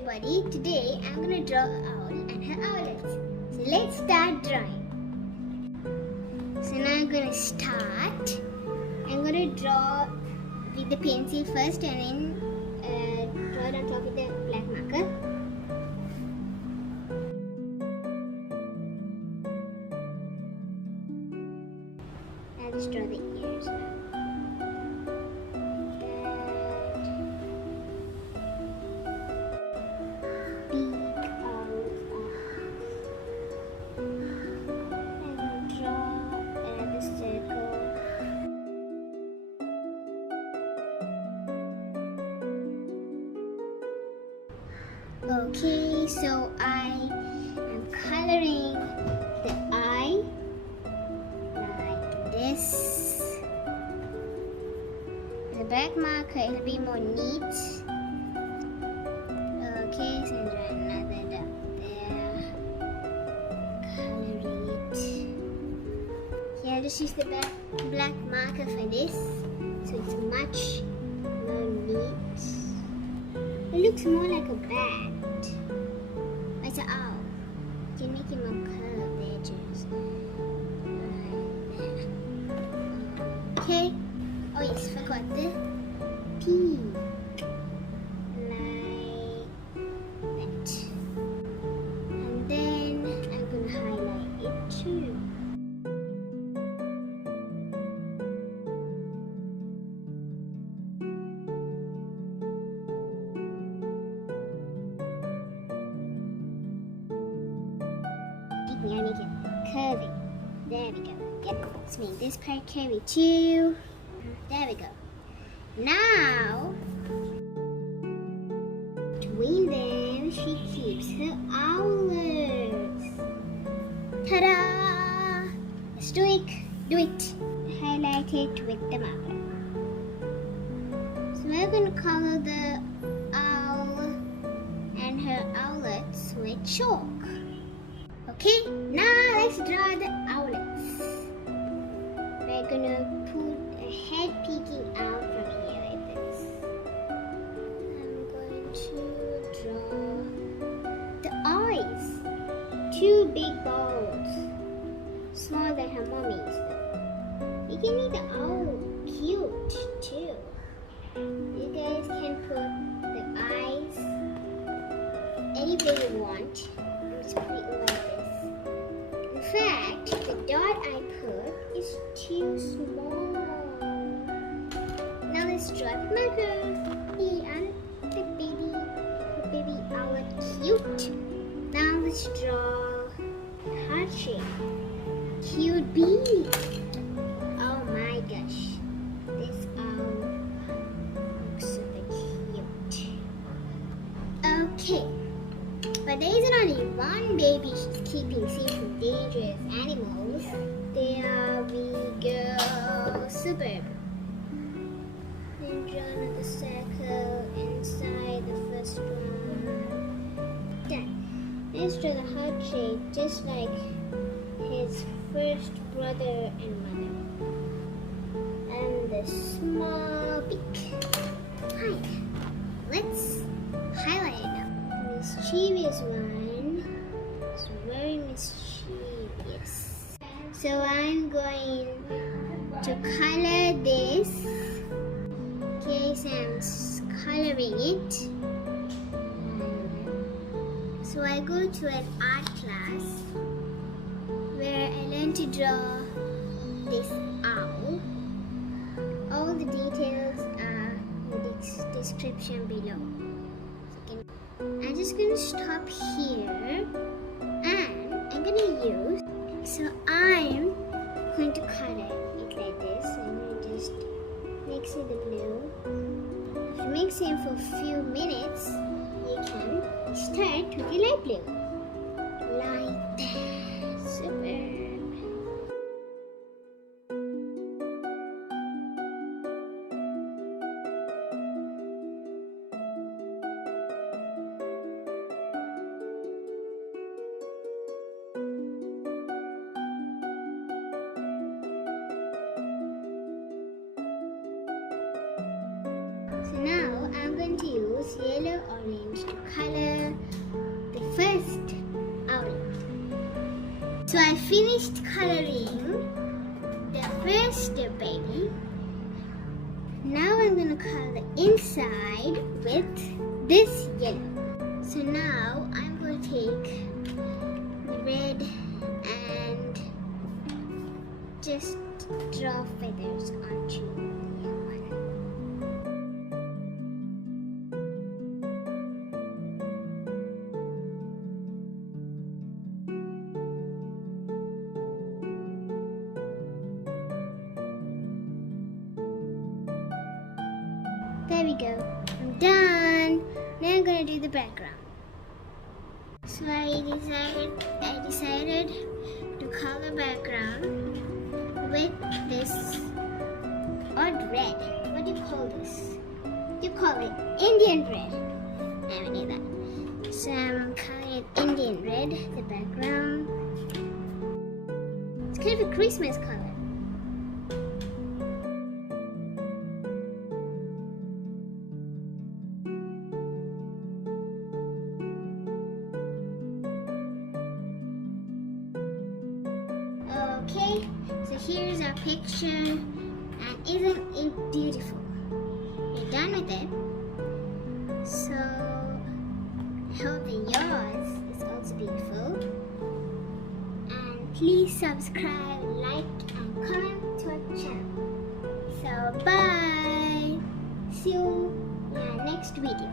everybody, today I'm going to draw an owl and her owlets. So let's start drawing. So now I'm going to start. I'm going to draw with the pencil first and then draw it on top with the black marker. I'll just draw the ears now. Okay, so I am coloring the eye like this. The black marker, it'll be more neat. Okay, so draw another dot there. Coloring it. Yeah, I'll just use the black marker for this, so it's much more neat. It looks more like a bat. It's an owl. You can make it more curved edges. Right there. Okay. Oh yes, forgot the peak. Like that. And then I'm going to highlight it too. We are making curvy. There we go. Yep, let's make this part curvy too. There we go. Now, between them, she keeps her owlets. Ta-da! Let's do it. Do it. Highlight it with the marker. So we're going to color the owl and her owlets with chalk. Okay, now let's draw the owlets. We're gonna put a head peeking out from here like this. I'm going to draw the eyes. Two big balls. Smaller than her mommy's though. You can make the owl cute too. You guys can put the eyes anywhere you want. I'm just putting it like this. In fact, the dot I put is too small. Now let's draw the marker. The baby owl cute. Now let's draw the heart shape. Cute bee. Oh my gosh. This owl looks super cute. Okay. But there isn't only one baby she's keeping safe from dangerous animals. They are Vigo Suburb. Then draw another circle inside the first one. Done. Let's draw the heart shape just like his first brother and mother. And the small beak. Fine. Let's highlight it now. Mischievous one. It's very mischievous. So I'm going to color this. Okay, so I'm coloring it. So I go to an art class where I learn to draw this owl. All the details are in the description below. I'm just going to stop here and I'm going to use, so I'm going to color it like this. I'm going to just mix in the blue. After mixing for a few minutes, you can start with the light blue. Like that. Super. So now I'm going to use yellow orange to color So I finished coloring the first baby. Now I'm going to color the inside with this yellow. So now I'm going to take the red and just draw feathers onto the yellow one. There we go. I'm done. Now I'm gonna do the background. So I decided to color background with this odd red. What do you call this? You call it Indian red. I never knew that. So I'm coloring it Indian red, the background. It's kind of a Christmas color. Okay, so here's our picture, and isn't it beautiful? We're done with it. So I hope that yours is also beautiful. And please subscribe, like, and comment to our channel. So bye. See you in our next video.